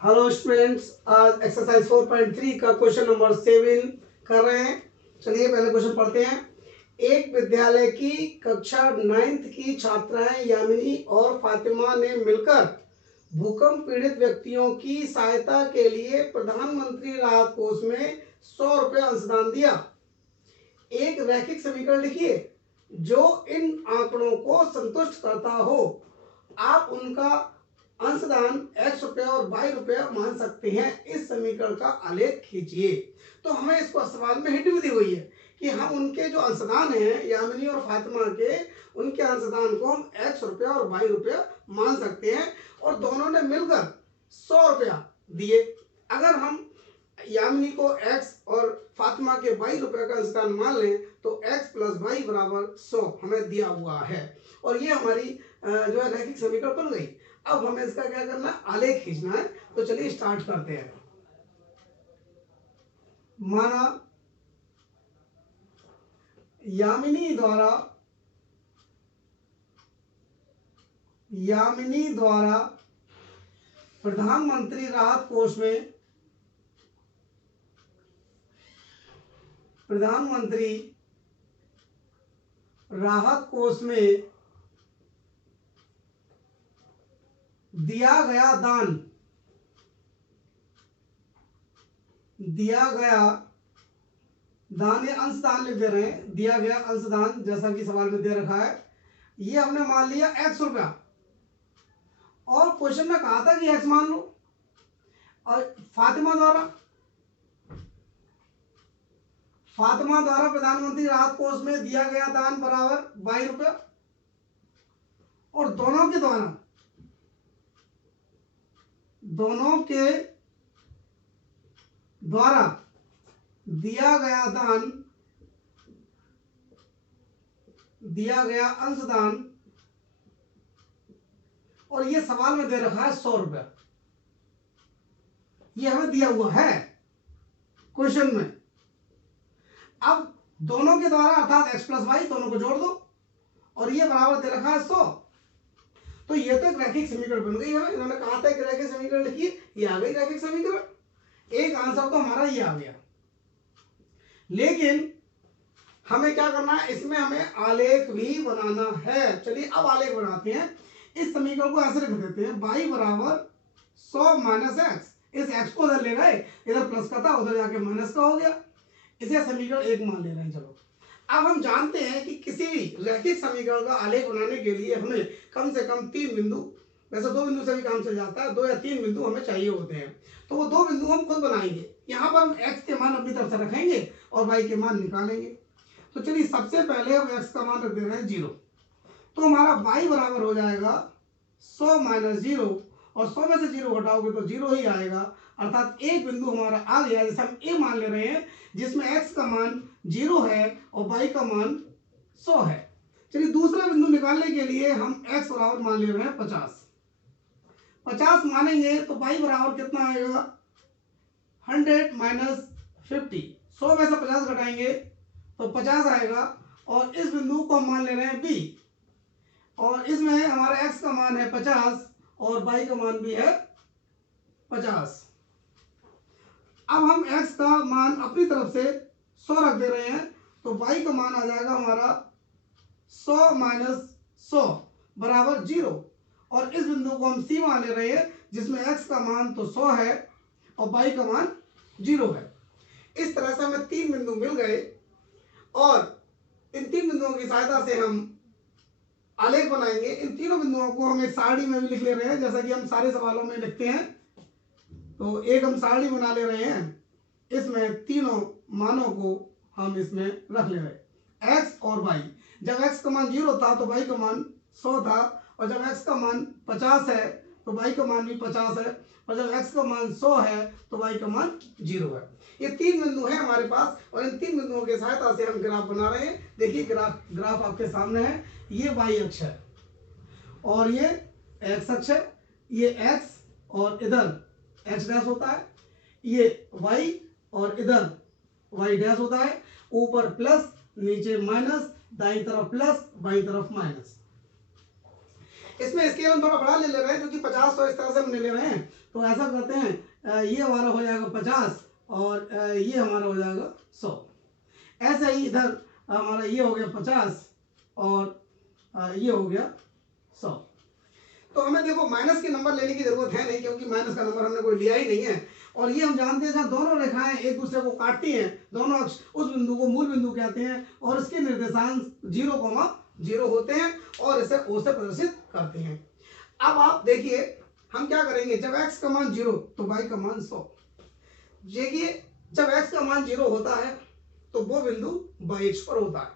Hello students, आज exercise 4.3 का question number 7 कर रहे हैं। चलिए पहले क्वेश्चन पढ़ते हैं। एक विद्यालय की कक्षा 9th की छात्राएं यामिनी और फातिमा ने मिलकर भूकंप पीड़ित व्यक्तियों की सहायता के लिए प्रधानमंत्री राहत कोष में 100 रुपये अंशदान दिया। एक रैखिक समीकरण लिखिए जो इन आंकड़ों को संतुष्ट करता हो। आप उनका अंशदान x रुपया और y रुपया मान सकते हैं। इस समीकरण का आलेख खींचिए। तो हमें इसको सवाल में हिंट भी दी हुई है कि हम उनके जो अंशदान हैं यामिनी और फातिमा के, उनके अंशदान को हम x रुपया और y रुपया मान सकते हैं और दोनों ने मिलकर 100 रुपया दिए। अगर हम यामिनी को x और फातिमा के y रुपये का अंशदान मान लें तो x + y = 100 हमें दिया हुआ है और ये हमारी जो है रैखिक समीकरण बन गई। अब हमें इसका क्या करना है, आलेख खींचना है। तो चलिए स्टार्ट करते हैं। माना यामिनी द्वारा प्रधानमंत्री राहत कोष में दिया गया दान या अंशदान लिख दे रहे हैं। दिया गया अंशदान जैसा कि सवाल में दे रखा है, ये हमने मान लिया x रुपया और क्वेश्चन में कहा था कि x मान लो। और फातिमा द्वारा प्रधानमंत्री राहत कोष में दिया गया दान बराबर y रुपया और दोनों के द्वारा दिया गया अंशदान, और ये सवाल में दे रखा है 100 रुपया। ये हमें दिया हुआ है क्वेश्चन में। अब दोनों के द्वारा अर्थात x + y दोनों को जोड़ दो और ये बराबर दे रखा है 100। तो ये तो एक रैखिक समीकरण बन गई। हमें इन्होंने कहा था कि रैखिक समीकरण लिखिए, ये आ गई रैखिक समीकरण। एक आंसर तो हमारा ये आ गया। लेकिन हमें क्या करना है, इसमें हमें आलेख भी बनाना है। चलिए अब आलेख बनाते हैं। इस समीकरण को ऐसे लिख देते हैं, y = 100 - x। इस x को उधर ले गए, इधर प्लस का था, उधर जाके माइनस का हो गया। इसे समीकरण 1 मान ले रहे हैं। चलो अब हम जानते हैं कि किसी भी रैखिक समीकरण का आलेख बनाने के लिए हमें कम से कम 3 बिंदु, वैसे 2 बिंदु से भी काम चल जाता है, 2 या 3 बिंदु हमें चाहिए होते हैं। तो वो 2 बिंदु हम खुद बनाएंगे। यहाँ पर हम x के मान अपनी तरफ से रखेंगे और y के मान निकालेंगे। तो चलिए सबसे पहले हम x का मान रख दे रहे हैं 0। तो हमारा y बराबर हो जाएगा 100 - 0 और 100 में से 0 घटाओगे तो 0 ही आएगा। अर्थात एक बिंदु हमारा आ गया, जैसे हम a मान ले रहे हैं, जिसमें x का मान 0 है और y का मान 100 है। चलिए दूसरा बिंदु निकालने के लिए हम x बराबर मान ले रहे हैं 50 मानेंगे तो y बराबर कितना आएगा, 100 - 50। 100 में से 50 घटाएंगे तो 50 आएगा और इस बिंदु को हम मान ले रहे हैं b और इसमें हमारा x का मान है 50 और y का मान भी है 50। अब हम x का मान अपनी तरफ से 100 रख दे रहे हैं तो y का मान आ जाएगा हमारा 100 - 100 बराबर 0 और इस बिंदु को हम c मान ले रहे हैं, जिसमें x का मान तो 100 है और y का मान 0 है। इस तरह से हमें 3 बिंदु मिल गए और इन 3 बिंदुओं की सहायता से हम आलेख बनाएंगे। इन तीनों बिंदुओं को हम एक सारणी में भी लिख ले रहे हैं, जैसा कि हम सारे सवालों में लिखते हैं। तो एक हम सारणी बना ले रहे हैं, इसमें तीनों मानों को हम इसमें रख ले रहे हैं, x और y। जब x का मान 0 था तो y का मान 100 था और जब x का मान 50 है तो y का मान भी 50 है और जब x का मान 100 है तो y का मान 0 है। ये 3 बिंदु हैं हमारे पास और इन 3 बिंदुओं की सहायता से हम ग्राफ बना रहे हैं। देखिए ग्राफ आपके सामने है। ये y अक्ष है और ये x अक्ष है। ये x और इधर x डैश होता है, ये y और इधर y डैश होता है। ऊपर प्लस, नीचे माइनस, दाईं तरफ प्लस, बाईं तरफ माइनस। इसमें स्केल हम थोड़ा बड़ा ले रहे हैं क्योंकि 50 100 इस तरह से हम ले रहे हैं। तो ऐसा करते हैं, ये हमारा हो जाएगा 50 और ये हमारा हो जाएगा 100। ऐसे ही इधर हमारा ये हो गया 50 और ये हो गया 100। तो हमें देखो माइनस के नंबर लेने की जरूरत है नहीं क्योंकि माइनस का नंबर हमने कोई लिया ही नहीं है। और ये हम जानते हैं जहाँ दोनों रेखाएं एक दूसरे को काटती हैं, दोनों अक्ष, उस बिंदु को मूल बिंदु कहते हैं और इसके निर्देशांक 0,0 होते हैं और इसे O से प्रदर्शित करते हैं। अब आप देखिए हम क्या करेंगे, जब x का मान 0 तो y का मान 100। देखिए जब x का मान 0 होता है तो वो बिंदु y अक्ष पर होता है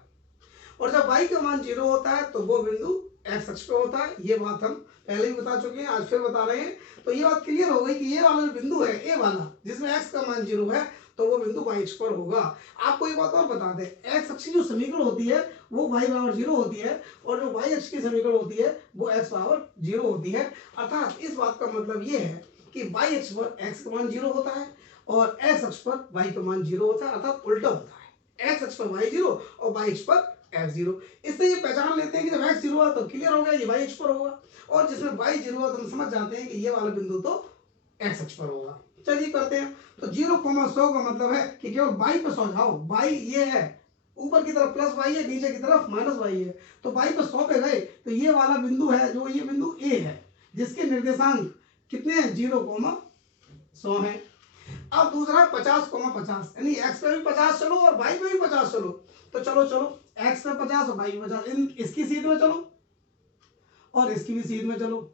और जब y का मान 0 होता है तो वो बिंदु x अक्ष पे होता है। ये बात हम पहले ही बता चुके हैं, आज फिर बता रहे हैं। तो ये बात क्लियर हो गई कि ये वाला जो बिंदु है ए वाला जिसमें x का मान 0 है तो वो बिंदु y अक्ष पर होगा। आपको एक बात और बता दें, x अक्ष की जो समीकरण होती है वो y बराबर 0 होती है और जो y अक्ष की समीकरण होती है वो x बराबर 0 होती है। अर्थात इस बात का मतलब ये है कि y अक्ष पर x का मान 0 होता है और x अक्ष पर y का मान 0 होता है, अर्थात उल्टा होता है। x अक्ष पर y 0 और y अक्ष पर x 0। इससे ये पहचान लेते हैं कि जब x 0 हुआ तो क्लियर हो गया ये y अक्ष पर होगा और जिसमें y 0 हुआ तो हम समझ जाते हैं कि ये वाला बिंदु तो x अक्ष पर होगा। चलिए करते हैं। तो 0,100 का मतलब है कि केवल y पे 100 जाओ। y ये है, ऊपर की तरफ प्लस y है, नीचे की तरफ माइनस y है। तो y पे 100 पे गए तो ये वाला बिंदु है जो ये बिंदु A है जिसके निर्देशांक कितने हैं, 0,100 है। अब दूसरा 50,50 यानी x पे भी 50 चलो और y पे भी 50 चलो। तो चलो x पे 50 और y पे 50, इसकी सीध में चलो और इसकी भी सीध में चलो।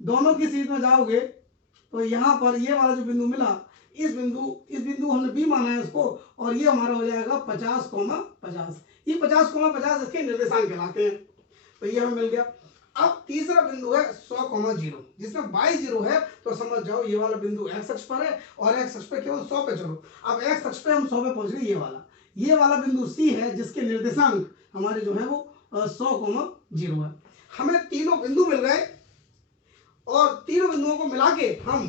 दोनों की सीध में जाओगे तो यहाँ पर ये वाला जो बिंदु मिला, इस बिंदु हमने B माना है इसको और ये हमारा हो जाएगा 50,50। ये 50,50 इसके निर्देशांक कहलाते हैं। तो ये हमें मिल गया। अब तीसरा बिंदु है 100,0 जिसमें y 0 है तो समझ जाओ ये वाला बिंदु x अक्ष पर है और x अक्ष पे केवल 100 पे चलो। अब x अक्ष पे हम 100 पे पहुंच गए, ये वाला बिंदु C है जिसके निर्देशांक हमारे जो है वो 100,0 है। हमें तीनों बिंदु मिल गए और तीनों बिंदुओं को मिला के हम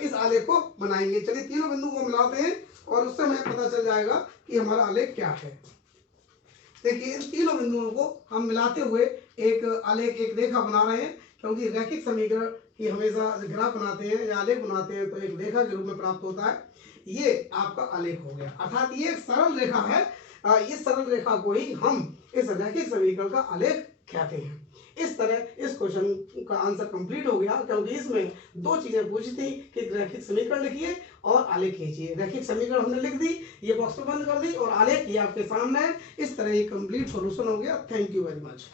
इस आलेख को बनाएंगे। चलिए तीनों बिंदुओं को मिलाते हैं और उससे हमें पता चल जाएगा कि हमारा आलेख क्या है। देखिए इन तीनों बिंदुओं को हम मिलाते हुए एक आलेख, एक रेखा बना रहे हैं क्योंकि रैखिक समीकरण की हमेशा ग्राफ बनाते हैं या आलेख बनाते हैं तो एक रेखा के रूप में प्राप्त होता है। ये आपका आलेख हो गया, अर्थात ये एक सरल रेखा है। इस सरल रेखा को ही हम इस रैखिक समीकरण का आलेख कहते हैं। इस तरह इस क्वेश्चन का आंसर कंप्लीट हो गया क्योंकि इसमें दो चीजें पूछी थी कि रैखिक समीकरण लिखिए और आलेख खींचिए। रैखिक समीकरण हमने लिख दी, ये बॉक्स में बंद कर दी और आलेख ये आपके सामने है। इस तरह ये कंप्लीट सॉल्यूशन हो गया। Thank you very much.